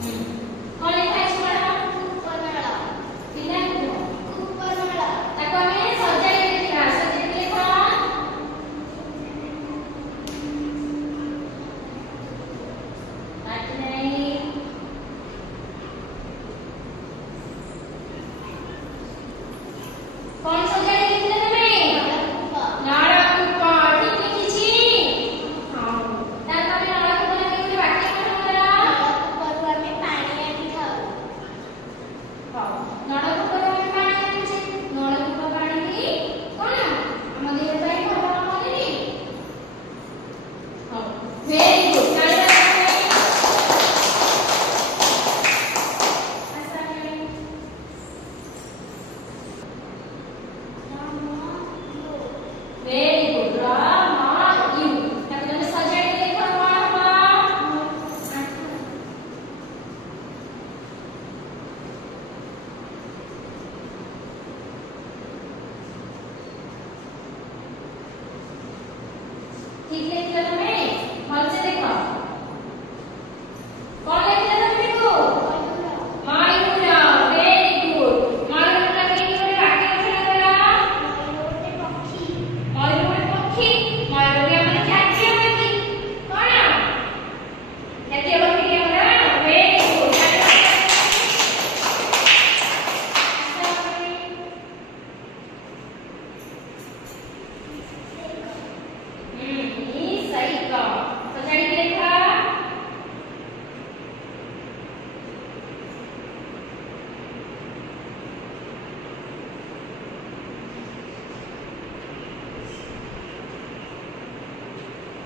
कौन लिखा है बड़ा कुपरमाला पिला कुपरमाला ताको हमें सजाई लिखा सजाई लिखा बात नहीं कौन सजाई लिखले તમે નાળા કુપા ઠીક લીખી છી હા તાર તમે નાળા કુપા લખી વાક્ય કોણ કરા નાળા કુપા અમે પાણી આપી ખાવ હા નાળા કુપા અમે પાણી આપી છે નાળા કુપા પાણી થી કોણ અમારે દેવતાએ ખબર મળે ને હા very good Very good. Rama, you. Tapi nama saja ini lekar apa? ठीक लिखला તમે मन से देखो कौन लिखला તમે को मायूरा वेरी गुड मायूरा के जोड़े वाक्य रचना करा मायूरे पक्षी मायूरे पक्षी मायूरे हमने जाती है की कौन जाती है पक्षी हमरा वेरी गुड सही का सजाई देखा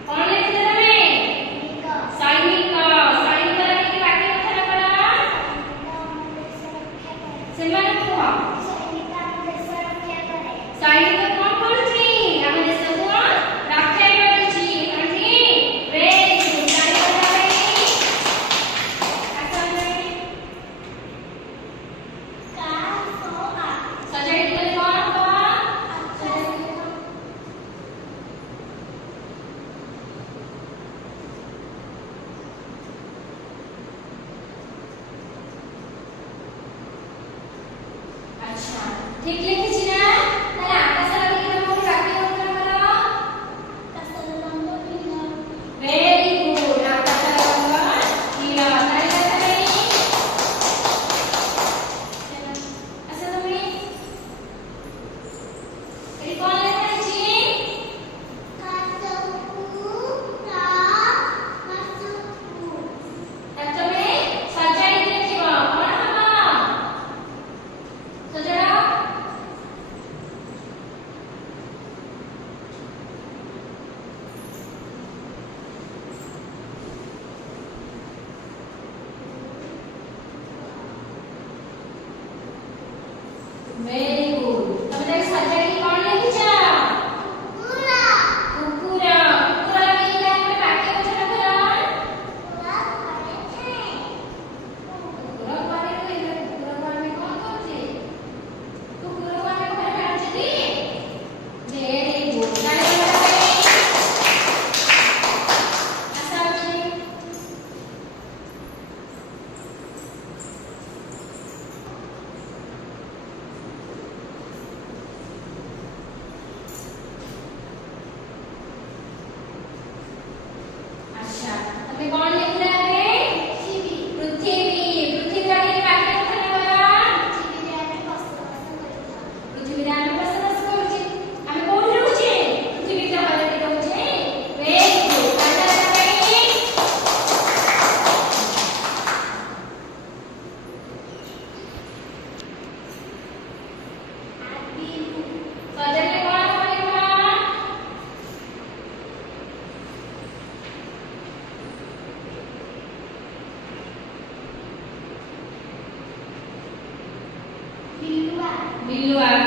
कौन लिखले તમે સૈનિકા સૈનિકા લખી વાક્ય રચના કરા સન્માન કુહ સૈનિકા ଆମ ଦେଶ ରକ୍ଷା କରେ સૈનિકા કોણ କରୁଛି ଆମ ଦେଶକୁ ରକ୍ଷା କରୁଛି କାହିଁକି વેરી ગુડ ગાડી બતાવે આસાને કા સો આ સજાઈ એટલે કોણ હો अच्छा ठीक लिखी छी ना ताले आकाशर लिखी तमको वाक्य रचना करो आकाशर रंग नीला वेरी गुड आकाशर रंग नीला ताले कथा नहीं अच्छा तुम्ही एडी कोण लिखा छी काचकू ना काचकू अब तुम्ही सजाई लिखिबो कोण हबो सजड़ा वेरी गुड તમે સજાઈ કોણ લખી છે કુકુરા કુકુરા કુકુરા લખી આપણે વાક્ય રચના કરા કુકુરા કરે છે કુકુરા કરે તો એટલે કુકુરા અમે કોણ કરશે કુકુરા અમે કોણ કરશે વેરી ગુડ તારે બતાવે આશા છે अच्छा તમે કોણ લખલા હવે પૃથ્વી પૃથ્વી પૃથ્વી લખી વાક્ય રચના કરા પૃથ્વી રે અમે બસવાસ કરુछी અમે કોણ રહુछी પૃથ્વી ગ્રહରେ રહુछी વેરી ગુડ તાતા લખાઈ સજાને કોણ લખા बिल्लुआ